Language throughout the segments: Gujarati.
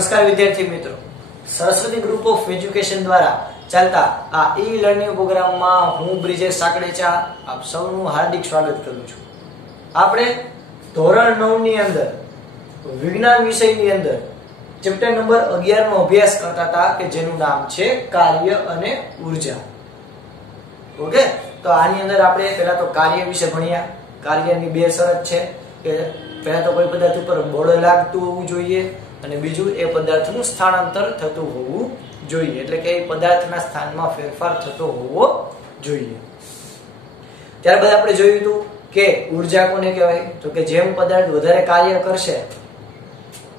નમસ્કાર વિદ્યાર્થી મિત્રો, સરસ્વતી ગ્રુપ ઓફ એજ્યુકેશન દ્વારા ચાલતા આ ઈ લર્નિંગ પ્રોગ્રામમાં હું બ્રિજેશ સાકડેચા આપ સૌનું હાર્દિક સ્વાગત કરું છું. આપણે ધોરણ 9 ની અંદર વિજ્ઞાન વિષયની અંદર ચેપ્ટર નંબર 11 નો અભ્યાસ કરતા હતા કે જેનું નામ છે કાર્ય અને ઉર્જા. ઓકે, તો આની અંદર આપણે પહેલા તો કાર્ય વિશે ભણ્યા. કાર્યની બે શરત છે કે પહેલા તો કોઈ પદાર્થ ઉપર બળ લાગતું હોવું જોઈએ અને બીજું એ પદાર્થનું સ્થાનાંતર થતું હોવું જોઈએ, એટલે કે એ પદાર્થના સ્થાનમાં ફેરફાર થતો હોવો જોઈએ. ત્યારબાદ આપણે જોયું હતું કે ઉર્જા કોને કહેવાય, તો કે જેમ પદાર્થ વધારે કાર્ય કરશે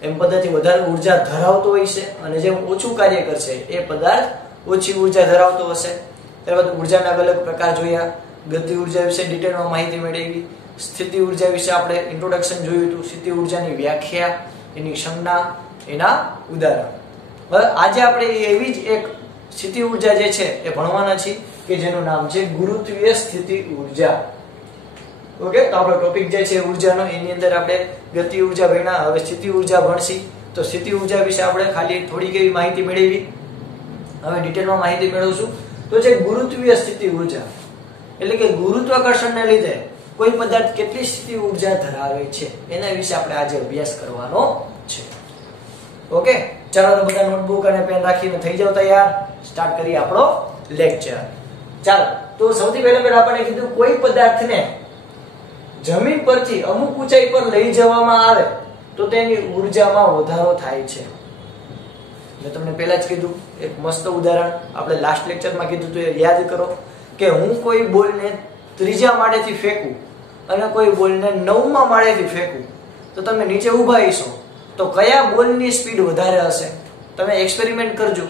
એમ પદાર્થથી વધારે ઉર્જા ધરાવતો હોય છે અને જેમ ઓછું કાર્ય કરશે એ પદાર્થ ઓછી ઉર્જા ધરાવતો હશે. ત્યારબાદ ઉર્જાના અલગ અલગ પ્રકાર જોયા. ગતિ ઉર્જા વિશે ડિટેલમાં માહિતી મેળવી. સ્થિતિ ઉર્જા વિશે આપણે ઇન્ટ્રોડક્શન જોયું હતું. સ્થિતિ ઉર્જાની વ્યાખ્યા, એની સંજ્ઞા, એના ઉદાહરણ. હવે આજે આપણે એવી જ એક સ્થિતિ ઉર્જા જે છે એ ભણવાના છીએ કે જેનું નામ છે ગુરુત્વીય સ્થિતિ ઉર્જા. ઓકે, તો આપણો ટોપિક જે છે ઉર્જાનો, એની અંદર આપણે ગતિ ઉર્જા ભણ્યા, હવે સ્થિતિ ઉર્જા ભણશી. તો સ્થિતિ ઉર્જા વિશે આપણે ખાલી થોડીક એવી માહિતી મેળવી. હવે ડિટેલમાં માહિતી મેળવશું. તો છે ગુરુત્વીય સ્થિતિ ઉર્જા, એટલે કે ગુરુત્વાકર્ષણને લીધે કોઈ પદાર્થ કેટલી સ્થિતિ ઉર્જા ધરાવે છે એના વિશે આપણે આજે અભ્યાસ કરવાનો છે. ઓકે, ચાલો તો બધા નોટબુક અને પેન રાખીને થઈ જાવ તૈયાર. સ્ટાર્ટ કરીએ આપણો લેક્ચર. ચાલો, તો સૌથી પહેલા આપણે કીધું કોઈ પદાર્થને જમીન પરથી અમુક ઊંચાઈ પર લઈ જવામાં આવે તો તેની ઉર્જામાં વધારો થાય છે. મેં તમને પહેલા જ કીધું, એક મસ્ત ઉદાહરણ આપણે લાસ્ટ લેક્ચરમાં કીધું તો યાદ કરો કે હું કોઈ બોલને ત્રીજા માળેથી ફેંકું અને કોઈ બોલને 9મા માળેથી ફેંકું તો તમે નીચે ઊભા હશો તો કયા બોલની સ્પીડ વધારે હશે? તમે એક્સપેરિમેન્ટ કરજો.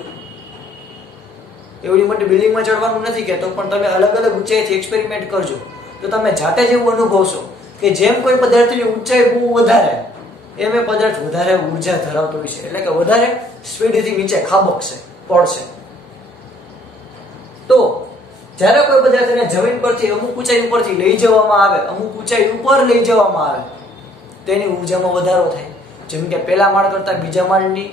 એવડી મોટી બિલ્ડિંગમાં ચડવાનું નથી કહેતો, પણ તમે અલગ અલગ ઊંચાઈથી એક્સપેરિમેન્ટ કરજો તો તમે જાતે જ એવું અનુભવશો કે જેમ કોઈ પદાર્થની ઊંચાઈ બહુ વધારે એમ એ પદાર્થ વધારે ઉર્જા ધરાવતો હોય છે, એટલે કે વધારે સ્પીડથી નીચે ખાબકશે, પડશે. તો જ્યારે કોઈ પદાર્થને જમીન પરથી અમુક ઊંચાઈ ઉપરથી લઈ જવામાં આવે, અમુક ઊંચાઈ ઉપર લઈ જવામાં આવે તેની ઉર્જામાં વધારો થાય. જેમ કે પહેલા માળ કરતા બીજા માળની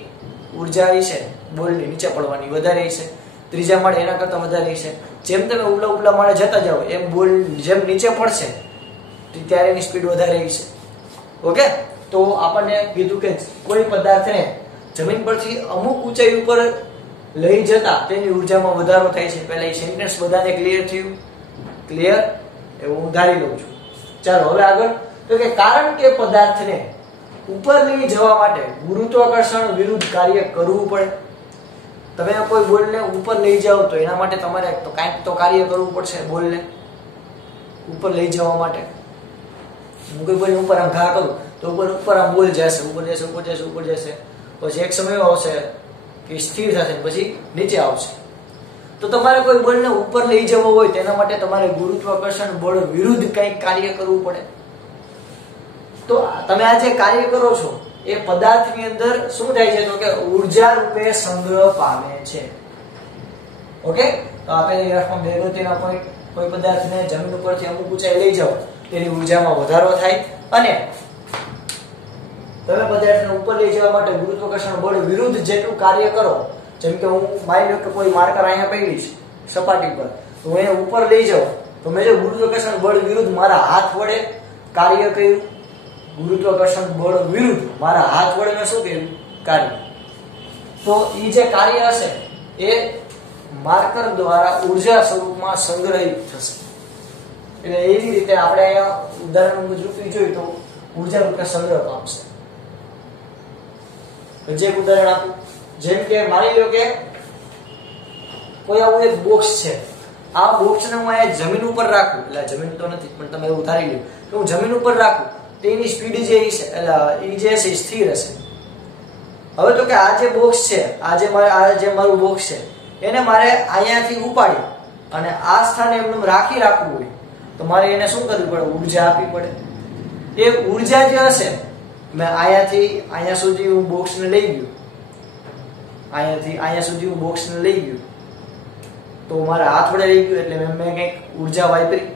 ઉર્જા છે બોલની નીચે પડવાની વધારે છે, ત્રીજા માળે એના કરતા વધારે છે. જેમ તમે ઉપલા માળે જતા જાઓ એમ બોલ જેમ નીચે પડશે ત્યારે એની સ્પીડ વધારે છે. ઓકે, તો આપણને કીધું કે કોઈ પદાર્થને જમીન પરથી અમુક ઊંચાઈ ઉપર લઈ જતા તેની ઉર્જામાં વધારો થાય છે. પહેલા એ સેન્ટેન્સ બધાને ક્લિયર થયું? ક્લિયર? એવું હું ધારી લઉં છું. ચાલો હવે આગળ. તો કે કારણ કે પદાર્થને ઉપર લઈ જવા માટે ગુરુત્વાકર્ષણ વિરુદ્ધ કાર્ય કરવું પડે. તમે કોઈ બોલને ઉપર લઈ જાઓ તો એના માટે તમારે તો કાંઈક તો કાર્ય કરવું પડશે. બોલને ઉપર લઈ જવા માટે હું કોઈ બોલને ઉપર આમ ઘા કરું તો ઉપર આમ બોલ જશે, ઉપર જશે, ઉપર જશે, ઉપર જશે. પછી એક સમય આવશે કે સ્થિર થશે, પછી નીચે આવશે. તો તમારે કોઈ બોલને ઉપર લઈ જવો હોય તેના માટે તમારે ગુરુત્વાકર્ષણ બળ વિરુદ્ધ કંઈક કાર્ય કરવું પડે. તો તમે આ જે કાર્ય કરો છો એ પદાર્થની અંદર શું થાય છે? તો કે ઉર્જા રૂપે સંગ્રહ પામે છે. ઓકે, તો આપણે ગ્રાફમાં બે ગતિના કોઈ પદાર્થને જમીન ઉપરથી અમુક ઊંચાઈ લઈ જાઓ તેની ઉર્જામાં વધારો થાય અને તમે પદાર્થને ઉપર લઈ જવા માટે ગુરુત્વાકર્ષણ બળ વિરુદ્ધ જેટલું કાર્ય કરો, જેમ કે હું માની લો કે કોઈ માર્કર અહીંયા પડી છે સપાટી પર, તો હું એને ઉપર લઈ જાઉં તો મેં જો ગુરુત્વાકર્ષણ બળ વિરુદ્ધ મારા હાથ વડે કાર્ય કર્યું, ગુરુત્વાકર્ષણ બળ વિરુદ્ધ મારા હાથ વડે મેં શું કર્યું? કાર્ય. તો એ જે કાર્ય હશે એ માર્કર દ્વારા ઉર્જા સ્વરૂપમાં સંગ્રહિત થશે. એટલે એવી રીતે આપણે અહીંયા ઉદાહરણ રૂપે જોઈએ તો ઉર્જા રૂપે સંગ્રહ પામશે. જે ઉદાહરણ આપું, જેમ કે માની લો કે કોઈ આવું એક બોક્સ છે. આ બોક્સને હું અહીંયા જમીન ઉપર રાખું, એટલે જમીન તો નથી પણ તમે એવું ધારી લો કે હું જમીન ઉપર રાખું તો એની સ્પીડ જે છે એટલે એ જે છે સ્થિર હશે. હવે તો કે આ જે બોક્સ છે, આ જે મારું બોક્સ છે એને મારે અહીંયાથી ઉપાડી અને આ સ્થાને એમને રાખવું હોય તો મારે એને શું કરવું પડે? ઉર્જા આપવી પડે. એ ઉર્જા જે હશે, મેં અહીંયા સુધી હું બોક્સને લઈ ગયો, અહીંયાથી અહીંયા સુધી હું બોક્સને લઈ ગયો તો મારા હાથ વડે લઈ ગયો એટલે મેં કંઈક ઉર્જા વાપરી.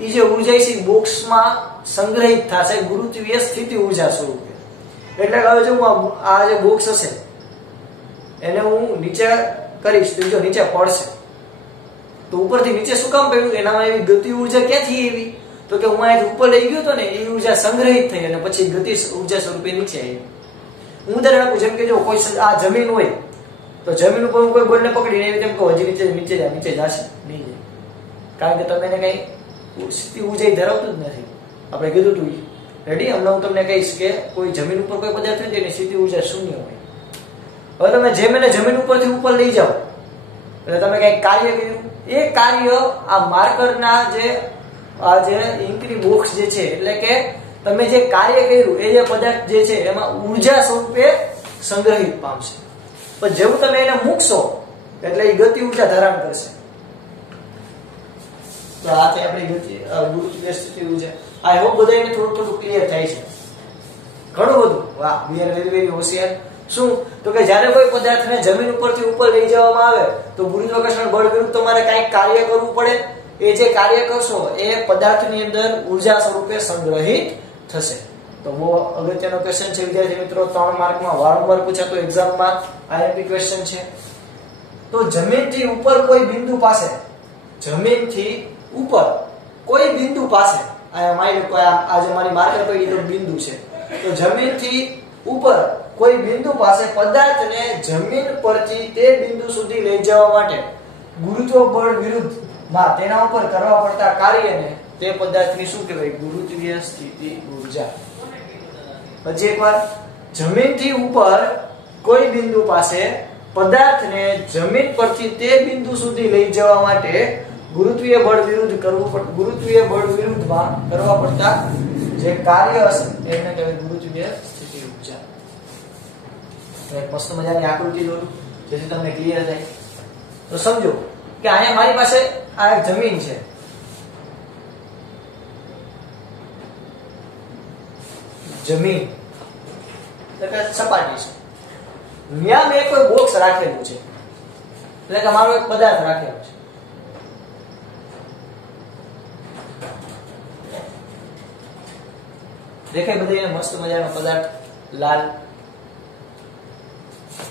એ જે ઉર્જા છે બોક્સમાં સંગ્રહિત થશે ગુરુત્વીય સ્થિતિ ઉર્જા સ્વરૂપે. એટલે હવે જો આ જે બોક્સ હશે એને હું નીચે કરીશ તો જો નીચે પડશે, તો ઉપરથી નીચે શું કામ પડ્યું? એનામાં એવી ગતિ ઉર્જા ક્યાંથી આવી? તો કે હું અહીંથી ઉપર લઈ ગયો તો ને એ ઉર્જા સંગ્રહિત થઈ અને પછી ગતિ ઉર્જા સ્વરૂપે નીચે આવી. હું ઉદાહરણ આપું, જેમ કે જો કોઈ આ જમીન હોય તો જમીન ઉપર હું કોઈ બોલને પકડીને એવી તેમ કહું હજી નીચે નીચે જશે નહીં જાય, કારણ કે તમે એને કઈ સ્થિતિ ઉર્જા ધરાવતું જ નથી. આપણે કીધું તું રેડી. હમણાં હું તમને કહીશ કે કોઈ જમીન ઉપર કોઈ પદાર્થ હોય તેની સ્થિતિ ઉર્જા શૂન્ય હોય. હવે તમે જેમ એને જમીન ઉપરથી ઉપર લઈ જાઓ એટલે તમે કઈ કાર્ય કર્યું, એ કાર્ય આ માર્કરના જે ઇન્કની બોક્સ જે છે એટલે કે તમે જે કાર્ય કર્યું એ જે પદાર્થ જે છે એમાં ઉર્જા સ્વરૂપે સંગ્રહિત પામશે. પણ જેવું તમે એને મૂકશો એટલે એ ગતિ ઉર્જા ધારણ કરશે. તો આ છે આપણી ગતિ ગુરુત્વીય સ્થિતિ ઉર્જા. આઈ હોપ બધાને થોડું ક્લિયર થાય છે. ઘણું બધું. વાહ, વી આર વેરી વેરી હોશિયાર. શું? તો કે જ્યારે કોઈ પદાર્થને જમીન ઉપરથી ઉપર લઈ જવામાં આવે તો ગુરુત્વાકર્ષણ બળ વિરુદ્ધ તમારે કંઈક કાર્ય કરવું પડે. એ જે કાર્ય કરશો એ પદાર્થની અંદર ઉર્જા સ્વરૂપે સંગ્રહિત થશે. તો બહુ અગત્યનો ક્વેશ્ચન છે વિદ્યાર્થી મિત્રો, 3 માર્કમાં વારંવાર પૂછાતો એક્ઝામમાં આઈએમપી ક્વેશ્ચન છે. તો જમીનથી ઉપર કોઈ બિંદુ પાસે, જમીનથી ઉપર કોઈ બિંદુ પાસે, આ માની લો આ જે મારી માર્કર પર એ તો બિંદુ છે, તો જમીનથી ઉપર કોઈ બિંદુ પાસે પદાર્થને જમીન પરથી તે બિંદુ સુધી લઈ જવા માટે ગુરુત્વ બળ વિરુદ્ધ માં તેના ઉપર કરવા પડતા કાર્યને તે પદાર્થની શું કહેવાય? ગુરુત્વીય સ્થિતિ ઊર્જા. હજી એકવાર, જમીનથી ઉપર કોઈ બિંદુ પાસે પદાર્થને જમીન પરથી તે બિંદુ સુધી લઈ જવા માટે ગુરુત્વીય બળ વિરુદ્ધ ગુરુત્વીય બળ વિરુદ્ધમાં કરવા પડતા જે કાર્ય હશે એને કહેવાય ગુરુત્વીય સ્થિતિ ઊર્જા. એક મસ્ત મજાની આકૃતિ દોરું જેથી તમને ક્લિયર થાય. તો સમજો કે અહીંયા મારી પાસે આ એક જમીન છે, જમીન એટલે કે સપાટી છે. ત્યાં મેં કોઈ બોક્સ રાખેલું છે એટલે કે મારો એક પદાર્થ રાખેલો છે. દેખાય બધી મસ્ત મજાનો પદાર્થ લાલ.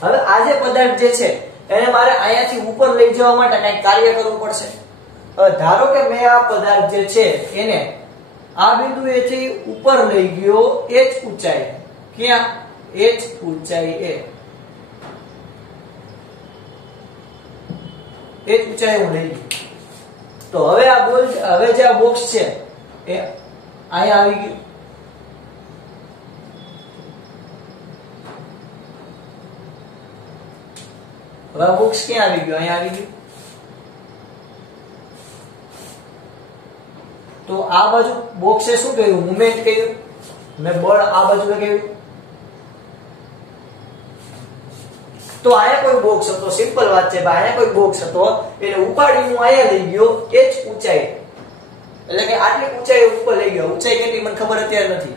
હવે આ જે પદાર્થ જે છે એને મારે અહીંયાથી ઉપર લઈ જવા માટે કંઈક કાર્ય કરવું પડશે. હવે ધારો કે મેં આ પદાર્થ જે છે એને આ બિંદુએથી ઉપર લઈ ગયો h ઊંચાઈ. ક્યાં? h ઊંચાઈ એ. h ઊંચાઈ હું લઈ ગયો. તો હવે જે આ બોક્સ છે એ અહીંયા આવી ગયું. હવે બોક્સ ક્યાં આવી ગયો? અહીંયા આવી ગયું. તો આ બાજુ બોક્સે શું કર્યું? મુવમેન્ટ કર્યું. મેં બળ આ બાજુ કર્યું. તો આયા કોઈ બોક્સ હતો, સિમ્પલ વાત છે ભાઈ, આયા કોઈ બોક્સ હતો એને ઉપાડી હું આયા લઈ ગયો h ઊંચાઈ, એટલે કે આટલી ઊંચાઈ ઉપર લઈ ગયો. ઊંચાઈ કેટલી મને ખબર અત્યારે નથી,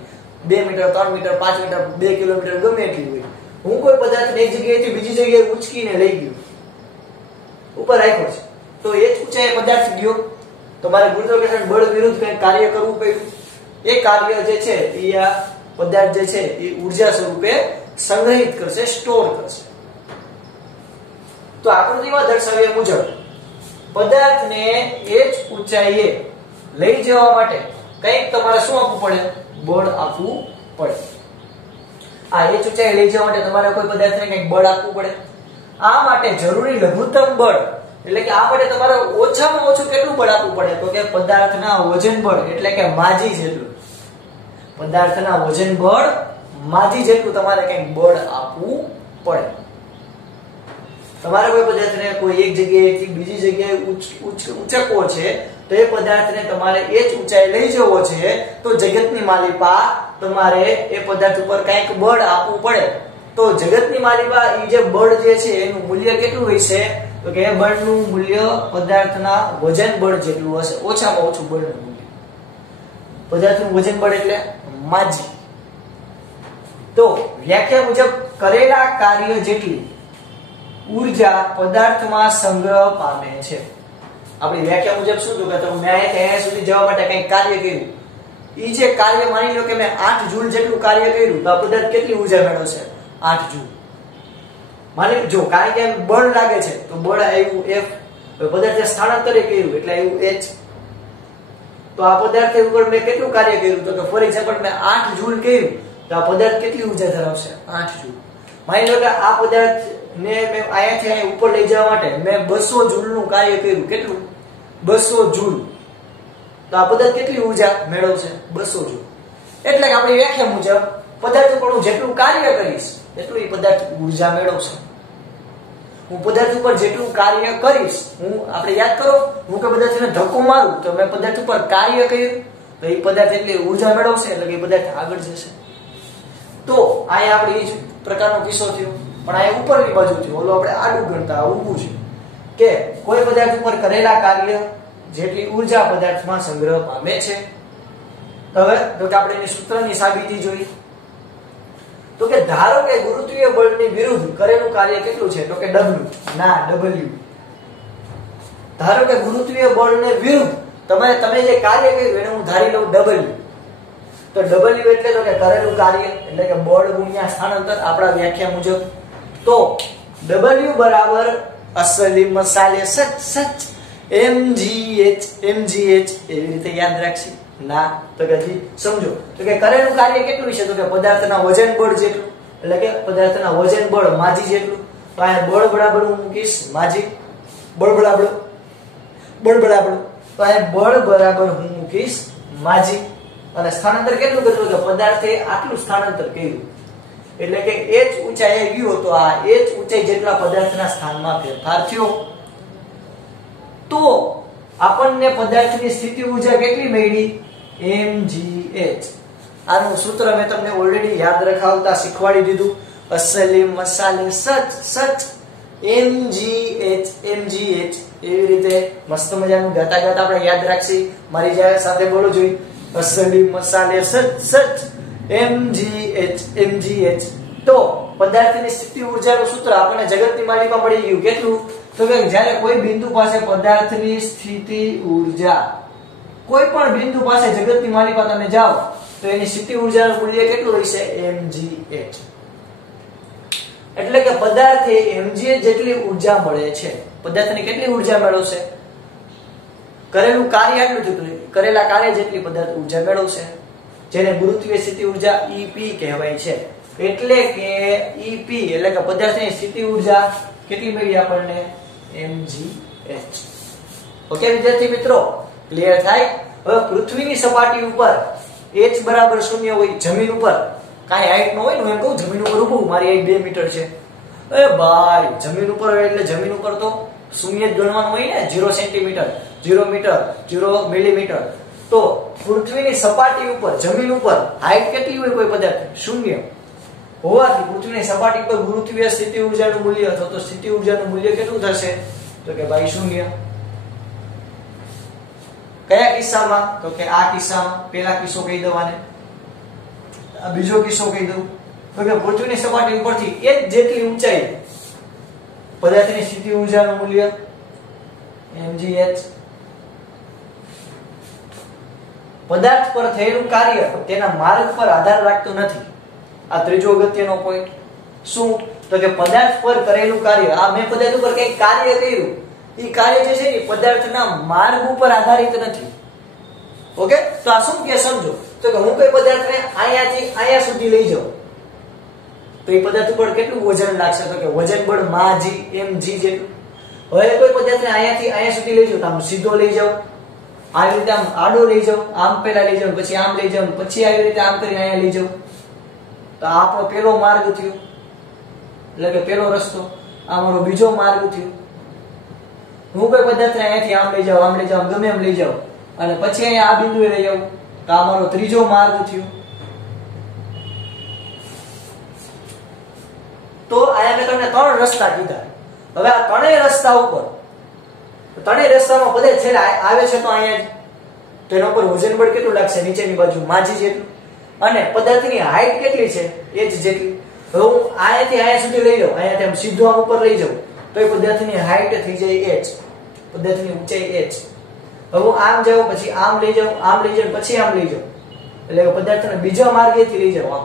2 મીટર 3 મીટર 5 મીટર 2 કિલોમીટર ગમે એટલી હોય. હું કોઈ પદાર્થને એક જગ્યાએથી બીજી જગ્યાએ ઉચકીને લઈ ગયો, ઉપર રાખ્યો છે, તો એ જ ઊંચાઈ પદાર્થ ગયો. તો મારે ગુરુત્વાકર્ષણ બળ વિરુદ્ધ કંઈક કાર્ય કરવું પડ્યું. એ કાર્ય જે છે એ આ પદાર્થ જે છે એ ઊર્જા સ્વરૂપે સંગ્રહિત કરશે, સ્ટોર કરશે. તો આકૃતિમાં દર્શાવ્યા મુજબ પદાર્થને એ જ ઊંચાઈએ લઈ જવા માટે કંઈક તમારે શું આપવું પડે? બળ આપવું પડે. આ એ ઊંચાઈ લઈ જવા માટે તમારે કોઈ પદાર્થને કંઈક બળ આપવું પડે. આ માટે જરૂરી લઘુત્તમ બળ એટલે કે આ માટે તમારે ઓછામાં ઓછું કેટલું બળ આપવું પડે? તો કે પદાર્થના વજન બળ એટલે કે માજી જેટલું. પદાર્થના વજન બળ માજી જેટલું તમારે કંઈક બળ આપવું પડે. તમારે કોઈ પદાર્થને કોઈ એક જગ્યાએથી બીજી જગ્યાએ ઉંચકવો છે તો એ પદાર્થને તમારે એ જ ઊંચાઈ લઈ જવો છે તો જગતની માલિપા તમારે એ પદાર્થ ઉપર કંઈક બળ આપવું પડે. તો જગતની માલિપા એ જે બળ જે છે એનું મૂલ્ય કેટલું હોય છે? તો કે એ બળનું મૂલ્ય પદાર્થના વજન બળ જેટલું હશે, ઓછામાં ઓછું બળનું મૂલ્ય. પદાર્થનું વજન બળ એટલે માજી. તો વ્યાખ્યા મુજબ કરેલા કાર્ય જેટલી ઊર્જા પદાર્થમાં સંગ્રહ પામે છે. આપણી વ્યાખ્યા મુજબ શું થયું કે તમે અહીંયા સુધી જવા માટે કંઈક કાર્ય કર્યું. એ જે કાર્ય માની લો કે મેં 8 જૂલ જેટલું કાર્ય કર્યું તો આ પદાર્થ કેટલી ઊર્જા મેળવશે? 8 જૂલ. માની જો કારણ કે બળ લાગે છે તો બળ આવ્યું F, પદાર્થે સ્થાનાંતરે કર્યું એટલે આવ્યું H. તો આ પદાર્થ ઉપર મેં કેટલું કાર્ય કર્યું તો કે ફોર એક્ઝામ્પલ મેં 8 જૂલ કર્યું તો આ પદાર્થ કેટલી ઊર્જા ધરાવશે 8 જૂલ. માની લો કે આ પદાર્થ ને મેં અહીંયાથી અહીં ઉપર લઈ જવા માટે મેં 200 જૂલ નું કાર્ય કર્યું. કેટલું? 200 જૂલ. તો આ પદાર્થ કેટલી ઊર્જા મેળવશે? 200 જૂલ. એટલે કે આપણી વ્યાખ્યા મુજબ પદાર્થ ઉપર હું જેટલું કાર્ય કરીશ એટલું એ પદાર્થ ઊર્જા મેળવશે. હું પદાર્થ ઉપર જેટલું કાર્ય કરીશ, હું આપણે યાદ કરો હું કે પદાર્થને ધક્કો મારું તો મેં પદાર્થ ઉપર કાર્ય કર્યું તો એ પદાર્થ એટલી ઊર્જા મેળવશે એટલે કે એ પદાર્થ આગળ જશે. તો અહીંયા આપણે એ જ પ્રકારનો કિસ્સો થયો, પણ અહીંયા ઉપરની બાજુ થયો. ઓલો આપણે આડું ગણતા ઊભું છે કે કોઈ પદાર્થ ઉપર કરેલા કાર્ય જેટલી ઊર્જા પદાર્થમાં સંગ્રહ પામે છે. હવે તો કે આપણે એની સૂત્રની સાબિતી જોઈ. તો કે ધારો કે ગુરુત્વીય બળની વિરુદ્ધ કરેલું કાર્ય કેટલું છે? તો કે W. ના, W. ધારો કે ગુરુત્વીય બળને વિરુદ્ધ તમે જે કાર્ય કર્યું એને હું ધારી લઉં W. તો W એટલે તો કે કરેલું કાર્ય એટલે કે બળ ગુણ્યા સ્થાનાંતર આપણા વ્યાખ્યા મુજબ. તો W બરાબર અસલી મસાલે સચ mgh એવી રીતે યાદ રાખશી. ના, તો કે સમજો તો કે કરેલું કાર્ય કેટલું છે? તો કે પદાર્થના વજન બળ જેટલું એટલે કે પદાર્થના વજન બળ માજી જેટલું. તો આ બળ બરાબર હું મૂકીશ માજી, બળ બરાબર તો આ બળ બરાબર હું મૂકીશ માજી. અને સ્થાનાંતર કેટલું કર્યું? કે પદાર્થે આટલું સ્થાનાંતર કર્યું એટલે કે h ઊંચાઈએ ગયો તો આ h ઊંચાઈ જેટલા પદાર્થના સ્થાનમાં ફેરફાર થયો. તો આપણને પદાર્થની સ્થિતિ ઊર્જા કેટલી મળી? mgh. આનું સૂત્ર મેં તમને ઓલરેડી યાદ રખાવતા શીખવાડી દીધું. અસલી મસાલે સચ mgh એવી રીતે મસ્ત મજાનું ગાતા ગાતા આપણે યાદ રાખશી. મારી સાથે બોલો જોઈ. અસલી મસાલે સચ mgh. તો પદાર્થની સ્થિતિ ઊર્જાનું સૂત્ર આપણને જગતની માલિકા મળી ગયું. કેટલું? તો કે જ્યારે કોઈ બિંદુ પાસે પદાર્થની સ્થિતિ ઊર્જા, કોઈ પણ બિંદુ પાસે જગતની માલિકા તમે જાઓ તો એની સ્થિતિ ઊર્જાનું મૂલ્ય કેટલું હશે? mgh. એટલે કે પદાર્થે mgh જેટલી ઊર્જા મળે છે. પદાર્થની કેટલી ઊર્જા મેળવશે? કરેલું કાર્ય આટલું થયું, કરેલા કાર્ય જેટલી પદાર્થ ઊર્જા મેળવશે, જેને ગુરુત્વીય સ્થિતિ ઊર્જા EP કહેવાય છે. એટલે કે EP એટલે કે પદાર્થની સ્થિતિ ઊર્જા કેટલી મળી આપણને? mgh. ઓકે વિદ્યાર્થી મિત્રો, ક્લિયર થાય? હવે પૃથ્વીની સપાટી ઉપર h બરાબર 0 હોય, જમીન ઉપર કાંઈ હાઈટ ન હોય ને, એમ કહું જમીન ઉપર ઊભું, મારી હાઈટ 2 મીટર છે. એ ભાઈ જમીન ઉપર હોય એટલે જમીન ઉપર તો શૂન્ય જ ગણવાનું હોય ને. 0 સેન્ટીમીટર, 0 મીટર, 0 મિલીમીટર. તો પૃથ્વીની સપાટી ઉપર જમીન ઉપર હાઈટ કેટલી હોય કોઈ પદાર્થ? 0 હોવાથી પૃથ્વીની સપાટી પર ગુરુત્વીય સ્થિતિ ઊર્જાનું મૂલ્ય અથવા તો સ્થિતિ ઊર્જાનું મૂલ્ય કેટલું થશે? તો કે ભાઈ 0. કયા કિસ્સામાં? તો કે આ કિસ્સામાં. પહેલા કિસ્સો કહી દઉં આને, આ બીજો કિસ્સો કહી દઉં. તો કે પૃથ્વીની સપાટી ઉપરથી h જેટલી ઊંચાઈ પદાર્થની સ્થિતિ ઊર્જાનું મૂલ્ય mgh. પદાર્થ પર થયેલું કાર્ય તેના માર્ગ પર આધાર રાખતું નથી. આ ત્રીજો અગત્યનો પોઈન્ટ. શું? તો કે પદાર્થ પર કરેલું કાર્ય, આ મેં પદાર્થ ઉપર કંઈક કાર્ય કર્યું, એ કાર્ય જે છે એ પદાર્થના માર્ગ ઉપર આધારિત નથી. ઓકે, તો આ શું કે સમજો. તો કે હું કોઈ પદાર્થને અહીંયાથી અહીંયા સુધી લઈ જાઉં તો એ પદાર્થ ઉપર કેટલું વજન લાગશે? તો કે વજન બળ માજી mg જેટલું. હવે કોઈ પદાર્થને અહીંયાથી અહીંયા સુધી લઈ જાઉં તો આમ સીધો લઈ જાઉં, આવી રીતે આમ આડો લઈ જાઉં, આમ પહેલા લઈ જાઉં, પછી આમ લઈ જાઉં, પછી આવી રીતે આમ કરીને અહીંયા લઈ જાઉં, તો આ આપણો પહેલો માર્ગ થયો એટલે કે પહેલો રસ્તો. આ મારો બીજો માર્ગ થયો. હું કોઈ પદાર્થને અહીંયાથી આમ લઈ જાઉં, આમ લઈ જાઉં, ગમે એમ લઈ જાઉં અને પછી અહીંયા આ બિંદુએ લઈ જાઉં તો આ મારો ત્રીજો માર્ગ થયો. તો અહીંયા મેં તમને 3 રસ્તા કીધા. હવે આ ત્રણેય રસ્તા ઉપર, ત્રણેય રસ્તામાં પદાર્થ છેલ્લે આવે છે તો અહીંયા તેના ઉપર વજન બળ કેટલું લાગશે? નીચેની બાજુ માજી જેટલું. અને પદાર્થની હાઈટ કેટલી છે? h જેટલી. હવે હું અહીંયાથી અહીંયા સુધી લઈ જાઉં, અહીંયાથી આમ સીધો આમ ઉપર લઈ જાઉં તો એ પદાર્થની હાઈટ થઈ જાય h, પદાર્થની ઊંચાઈ h. હવે હું આમ જાઉં, પછી આમ લઈ જાઉં, આમ લઈ જાઉં, પછી આમ લઈ જાઉં એટલે પદાર્થને બીજા માર્ગેથી લઈ જાઉં આમ,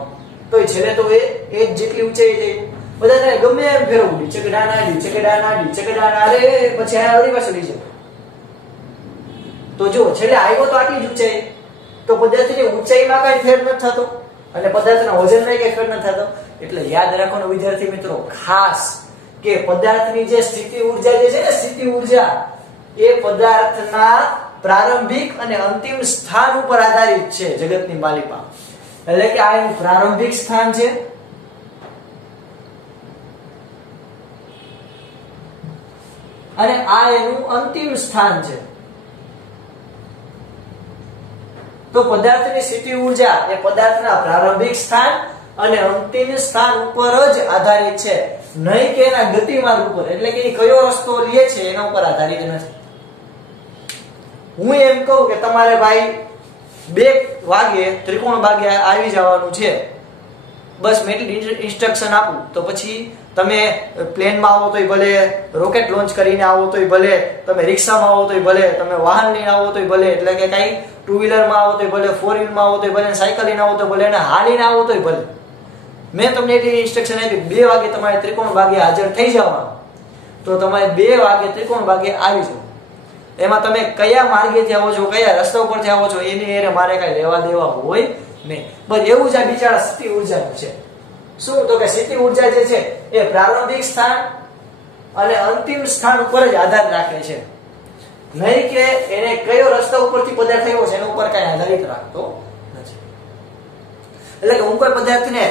તો એ છેલ્લે તો એ h જેટલી ઊંચાઈ જાય. પદાર્થને ગમે એમ ફેરવવું, ડીચકડા ના ડીચકડા ના ડીચકડા ના, અરે પછી આ અડી પાસે લઈ જાય. તો જો છેલ્લે આવ્યો તો આટલી જ ઊંચાઈ, તો પદાર્થની ઊંચાઈમાં કઈ ફેર નથી થતો અને પદાર્થના વજનમાં કઈ ફેર નથી થતો. એટલે યાદ રાખવાનું વિદ્યાર્થી મિત્રો ખાસ કે પદાર્થની જે સ્થિતિ ઊર્જા જે છે ને, સ્થિતિ ઊર્જા એ પદાર્થના પ્રારંભિક અને અંતિમ સ્થાન ઉપર આધારિત છે જગતની માલિકા. એટલે કે આ એનું પ્રારંભિક સ્થાન છે અને આ એનું અંતિમ સ્થાન છે. તો પદાર્થની સ્થિતિ ઊર્જા એ પદાર્થના પ્રારંભિક સ્થાન અને અંતિમ સ્થાન ઉપર જ આધારિત છે, નહીં કે એના ગતિમાર્ગ ઉપર, એટલે કે એ કયો રસ્તો લે છે એના ઉપર આધારિત નથી. હું એમ કહું કે તમારે ભાઈ 2 વાગે ત્રિકોણ ભાગે આવી જવાનું છે, બસ મેં ઇન્સ્ટ્રક્શન આપું તો પછી તમે પ્લેનમાં આવો તોય ભલે, રોકેટ લોન્ચ કરીને આવો તોય ભલે, તમે રિક્ષામાં આવો તોય ભલે, તમે વાહન લઈને આવો તોય ભલે, એટલે કે કઈ 2 વ્હીલરમાં આવો તોય ભલે, 4 વ્હીલમાં આવો તોય ભલે, સાયકલ લઈને આવો તોય ભલે, અને હાલીને આવો તોય ભલે, મેં તમને એટલી ઇન્સ્ટ્રક્શન આપી 2 વાગે તમારે ત્રિકોણ ભાગે હાજર થઈ જવાનું. તો તમારે 2 વાગે ત્રિકોણ ભાગે આવી જાવ. એમાં તમે કયા માર્ગેથી આવો છો, કયા રસ્તા ઉપરથી આવો છો એની એને મારે કઈ લેવા દેવા હોય નહીં. બસ એવું જ આ બિચારા સ્થિતિ ઊર્જાનું છે. શું? તો કે સ્થિતિ ઊર્જા જે છે એ પ્રારંભિક સ્થાન અને અંતિમ સ્થાન ઉપર જ આધાર રાખે છે, નહીં કે એને કયો રસ્તા ઉપરથી પદાર્થ આવ્યો છે એના ઉપર કઈ આધારિત રાખતો નથી. એટલે કે હું કોઈ પદાર્થને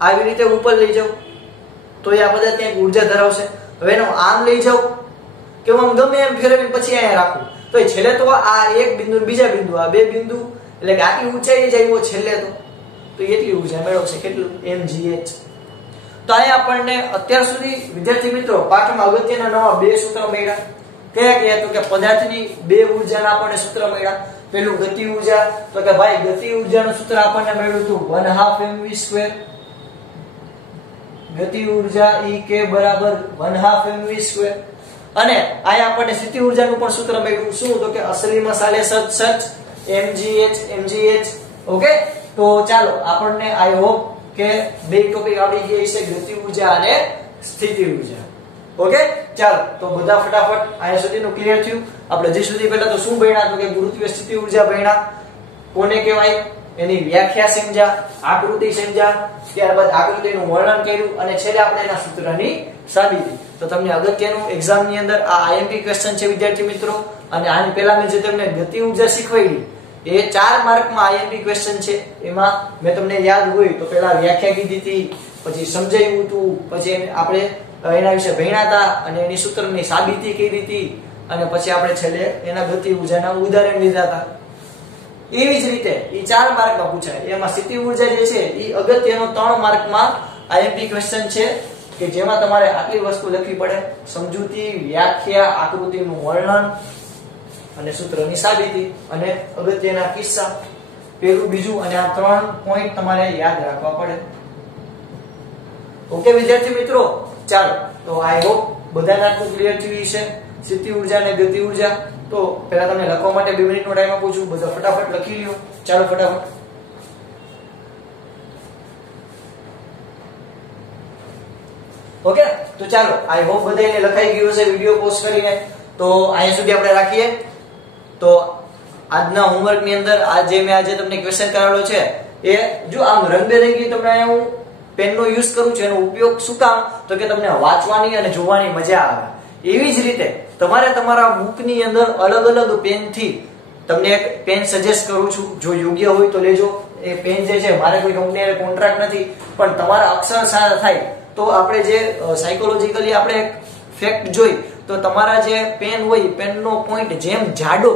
આવી રીતે ઉપર લઈ જાઉં તો એ આ પદાર્થ ક્યાંક ઊર્જા ધરાવશે. હવે એનો આમ લઈ જાઉં કે હું આમ ગમે એમ ફેરવીને પછી અહીંયા રાખું તો છેલ્લે તો આ એક બિંદુ બીજા બિંદુ, આ 2 બિંદુ, એટલે કે આટલી ઊંચાઈ જ આવ્યો છેલ્લે તો એટલી ઊર્જા મેળવશે. કેટલું? mgh. તો અહીંયા આપણને અત્યાર સુધી વિદ્યાર્થી મિત્રો પાઠમાં અગત્યના નવા 2 સૂત્ર મળ્યા. કયા કયા? તો કે પદાર્થની 2 ઊર્જાના આપણને સૂત્ર મળ્યા. પેલું ગતિ ઊર્જા, તો કે ભાઈ ગતિ ઊર્જાનું સૂત્ર આપણને મળ્યું હતું 1/2 mv². ગતિ ઊર્જા E k બરાબર 1/2 mv². અને અહીંયા આપણને સ્થિતિ ઊર્જાનું પણ સૂત્ર મળ્યું. શું? તો કે અસલી મસાલે સચ mgh. ઓકે, તો ચાલો આપણને આઈ હોપ કે 2 ટોપિક આવડી ગયા છે, ગતિ ઊર્જા અને સ્થિતિ ઊર્જા. ઓકે, ચાલો તો બધા ફટાફટ અહીંયા સુધીનું ક્લિયર થયું. આપણે જે સુધી પહેલા તો શું ભણ્યા? તો કે ગુરુત્વીય સ્થિતિ ઊર્જા ભણ્યા, કોને કહેવાય એની વ્યાખ્યા સમજ્યા, આકૃતિ સમજ્યા, ત્યારબાદ આકૃતિનું વર્ણન કર્યું અને છેલ્લે આપણે એના સૂત્રની સાબિતી. તો તમને અગત્યનું એક્ઝામની અંદર આ આઈએમપી ક્વેશ્ચન છે વિદ્યાર્થી મિત્રો. અને આની પહેલા મેં જે તમને ગતિ ઊર્જા શીખવાડી એ 4 માર્કમાં આઈએમપી ક્વેશ્ચન છે. એમાં મેં તમને યાદ હોય તો પહેલા વ્યાખ્યા કીધી હતી, પછી સમજાવ્યું હતું, પછી આપણે એના વિશે ભણ્યા હતા અને એની સૂત્રની સાબિતી કરી હતી, અને પછી આપણે છેલ્લે એના ગતિ ઊર્જાના ઉદાહરણ લીધા હતા. એવી જ રીતે એ 4 માર્કમાં પૂછાય. એમાં સ્થિતિ ઊર્જા જે છે એ અગત્યનો 3 માર્કમાં આઈએમપી ક્વેશ્ચન છે કે જેમાં તમારે આટલી વસ્તુ લખવી પડે: સમજૂતી, વ્યાખ્યા, આકૃતિનું વર્ણન અને સૂત્રની સાબિતી અને અગત્યના કિસ્સા. પેલું, બીજું અને આ 3 પોઈન્ટ તમારે યાદ રાખવા પડે. ઓકે વિદ્યાર્થી મિત્રો, ચાલો તો આઈ હોપ બધાને આટલું ક્લિયર થયું છે. સ્થિતિ ઊર્જા અને ગતિ ઊર્જા. તો પહેલા તમને લખવા માટે 2 મિનિટનો ટાઈમ આપું છું. બધા ફટાફટ લખી લ્યો. ચાલો ફટાફટ. ઓકે, તો ચાલો આઈ હોપ બધાને લખાઈ ગયું હશે વિડિયો પોસ્ટ કરીને. તો અહીંયા સુધી આપણે રાખીએ. તો આજના હોમવર્ક ની અંદર આજે તમને ક્વેશ્ચન કરાવેલો છે એ જો આમ રંગબેરંગી તમને અહીંયા હું પેનનો યુઝ કરું છું. એનો ઉપયોગ શું કામ? તો કે તમને વાંચવાની અને જોવાની મજા આવે. એવી જ રીતે તમારે તમારા બુકની અંદર અલગ અલગ પેનથી તમને એક પેન સજેસ્ટ કરું છું. જો યોગ્ય હોય તો લેજો. એ પેન જે છે મારે કોઈ કંપનીએ કોન્ટ્રાક્ટ નથી, પણ તમારા અક્ષર સારા થાય તો આપણે જે સાયકોલોજીકલી આપણે ફેક્ટ જોઈ તો તમારા જે પેન હોય પેનનો પોઈન્ટ જેમ જાડો,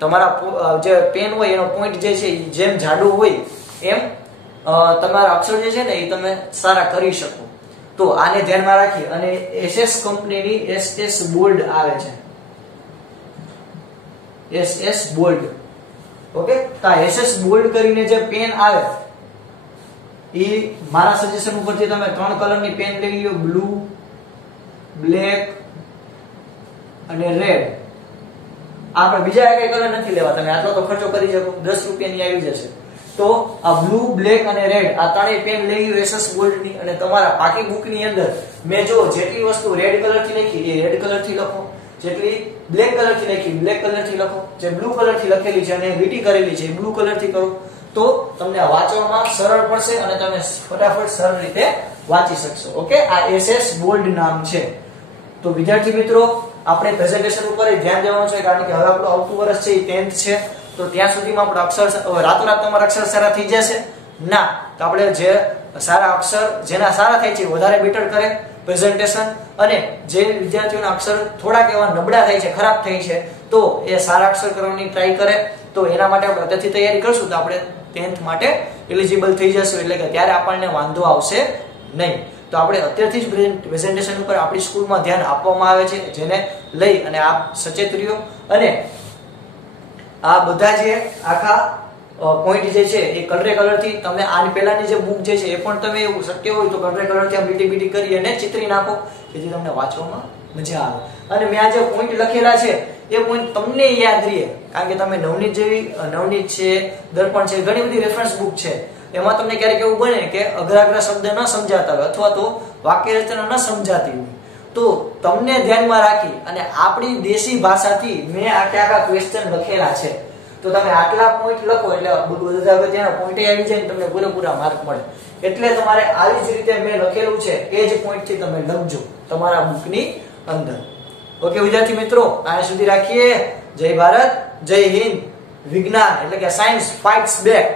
તમારા જે પેન હોય એનો પોઈન્ટ જે છે જેમ જાડો હોય એમ તમારા અક્ષર જે છે ને એ તમે સારા કરી શકો. તો આને ધ્યાનમાં રાખી અને SS કંપનીની SS બોલ્ડ આવે છે. SS bold. ઓકે, તો આ SS બોલ્ડ કરીને જે પેન આવે એ મારા સજેશન ઉપરથી તમે 3 કલરની પેન લઈ લ્યો: બ્લુ, બ્લેક અને રેડ. આપણે બીજા કઈ કલર નથી લેવા. તમે આટલો તો ખર્ચો કરી શકો, 10 રૂપિયાની આવી જશે. તો આ બ્લુ, બ્લેક અને રેડ આ ત્રણેય પેન લઈ લ્યો એસએસ ગોલ્ડ ની, અને તમારા પાકી બુક ની અંદર મેં જો જેટલી વસ્તુ રેડ કલર થી લખી એ રેડ કલર થી લખો, જેટલી બ્લેક કલર થી લખી બ્લેક કલર થી લખો, જે બ્લુ કલર થી લખેલી છે અને લીટી કરેલી છે એ બ્લુ કલર થી કરો, તો તમને વાંચવામાં સરળ પડશે અને તમે ફટાફટ સરળ રીતે વાંચી શકશો. ઓકે, આ એસએસ ગોલ્ડ નામ છે. તો વિદ્યાર્થી મિત્રો, આપણે પ્રેઝન્ટેશન ઉપર ધ્યાન દેવાનું છે, કારણ કે હવે આપણું આવતું વર્ષ છે એ 10th છે. તો ત્યાં સુધીમાં આપણે અક્ષર રાતોરાત તમારા અક્ષર સારા થઈ જશે ના. તો આપણે જે સારા અક્ષર જેના સારા થાય છે વધારે બેટર કરે પ્રેઝન્ટેશન, અને જે વિદ્યાર્થીઓના અક્ષર થોડાક એવા નબળા થાય છે, ખરાબ થાય છે, તો એ સારા અક્ષર કરવાની ટ્રાય કરે. તો એના માટે આપણે અત્યારથી તૈયારી કરશું તો આપણે 10th માટે એલિજિબલ થઈ જશું, એટલે કે ત્યારે આપણને વાંધો આવશે નહીં. તો આપણે અત્યારથી જ પ્રેઝન્ટેશન ઉપર આપણી સ્કૂલમાં ધ્યાન આપવામાં આવે છે, જેને લઈ અને આપ સચેત રહ્યો. અને આ બધા જે આખા પોઈન્ટ જે છે એ કલર થી તમે આની પહેલાની જે બુક જે છે એ પણ તમે એવું શક્ય હોય તો કલર થી આમ લીટી બીટી કરી અને ચિત્રી નાખો, જેથી તમને વાંચવામાં મજા આવે. અને મેં આ જે પોઈન્ટ લખેલા છે એ પોઈન્ટ તમને યાદ રહે, કારણ કે તમે નવનીત જેવી, નવનીત છે, દર્પણ છે, ઘણી બધી રેફરન્સ બુક છે, એમાં તમને ક્યારેક એવું બને કે અઘરા શબ્દ ન સમજાતા હોય અથવા તો વાક્ય રચના ન સમજાતી હોય, તો તમને ધ્યાનમાં રાખી અને આપણી દેશી ભાષાથી મેં આખા ક્વેશ્ચન લખેલા છે. તો તમે આટલા પોઈન્ટ લખો એટલે બધા અગત્યના પોઈન્ટ આવી જાય ને તમને પૂરેપૂરા માર્ક મળે. એટલે તમારે આવી જ રીતે મેં લખેલું છે એ જ પોઈન્ટ થી તમે લખજો તમારા બુકની અંદર. ઓકે વિદ્યાર્થી મિત્રો, આ સુધી રાખીએ. જય ભારત, જય હિન્દ. વિજ્ઞાન એટલે કે સાયન્સ ફાઇટ્સ બેક.